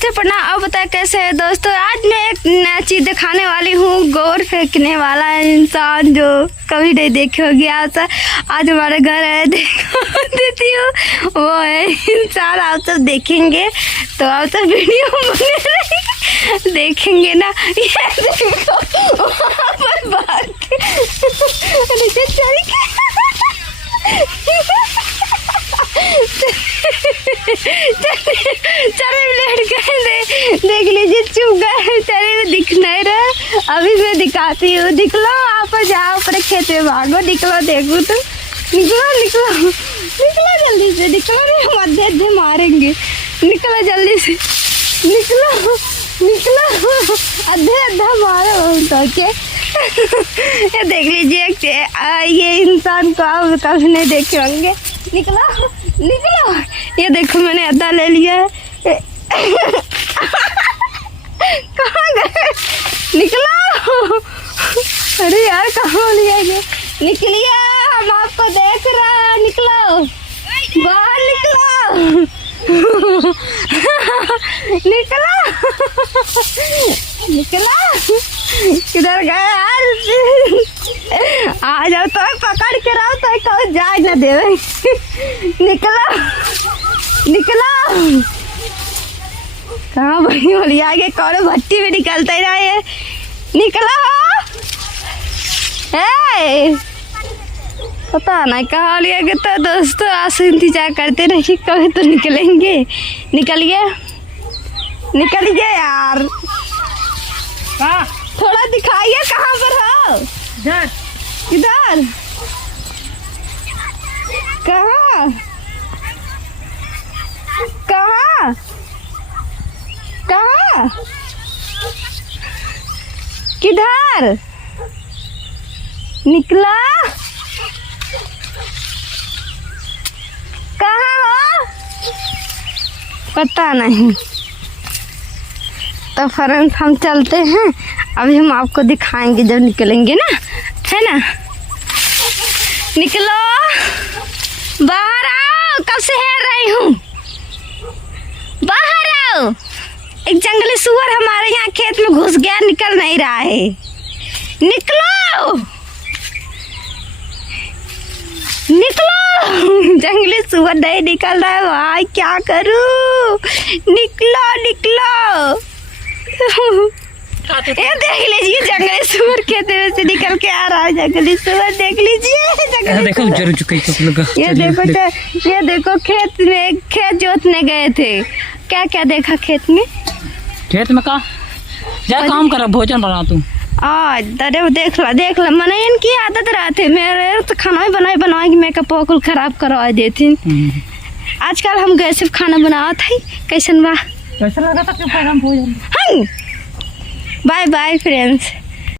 नमस्ते प्रणाम। अब बताए कैसे है दोस्तों। आज मैं एक नया चीज़ दिखाने वाली हूँ। गोर फेंकने वाला इंसान जो कभी नहीं देखे होगी। आज हमारे घर है, देती हूँ वो है इंसान। आप सब देखेंगे तो आप सब वीडियो बने रहेंगे, देखेंगे ना। ये देखो वहाँ पर बात चले लेट गए, देख लीजिए चुप गए। चले दिख नहीं रहा, अभी मैं दिखाती हूँ। निकलो आप जाओ अपने खेत में, भागो निकलो। देखो तो निकलो निकलो निकलो जल्दी से निकलो, रे मध्य अध्य मारेंगे। निकलो जल्दी से निकलो निकलो, अध्य अध्या मारो तो के। ये देख लीजिए ये इंसान को आप कभी नहीं देखे होंगे। निकलो निकलो, ये देखो मैंने अद्धा ले लिया है। कहाँ गए? निकलो। अरे यार कहाँ लिया ये? निकलिए, हम आपको देख रहे हैं। निकलो बाहर, निकलो निकलो निकलो। किधर गए यार? आ जाओ तो पकड़ के रहो तो कहो जाए ना देवे। निकलो निकलो। कहाँ बड़ी बोली आगे कौन भट्टी में निकलता ही रहा है। निकलो ए, पता नहीं कहाँ लिया गया। तो दोस्तों आज इंतजार करते रहिए, कभी तो निकलेंगे। निकलिए निकलिए यार। कहाँ? थोड़ा दिखाइए कहाँ पर हो। इधर इधर कहाँ कहाँ कहाँ किधर निकला? कहाँ हो? पता नहीं। तो फ्रेंड्स हम चलते हैं, अभी हम आपको दिखाएंगे जब निकलेंगे ना, है ना। निकलो बाहर आओ, कब से हेर रही हूँ। बाहर आओ। एक जंगली सुअर हमारे यहाँ खेत में घुस गया, निकल नहीं रहा है। निकलो निकलो। जंगली सुअर नहीं निकल रहा है भाई, क्या करूँ। निकलो निकलो। ये देख लीजिए जंगली सुअर खेत में से निकल के आ रहा है। जंगली सुअर देख लीजिए। देखो जरूर चुके ये देखो, ये देखो खेत में, खेत जोतने गए थे। क्या क्या देखा खेत में? खेत में कहा जा काम करा, भोजन बना तू। अरे देख ला मैंने इनकी आदत रहती। मेरे तो खाना भी बनाए कि मेकअप वकुल खराब करवा देती। आजकल हम गए सिर्फ खाना बनावा था। कैसन बा? कैसा लगा था? क्यों भोजन? Bye bye friends.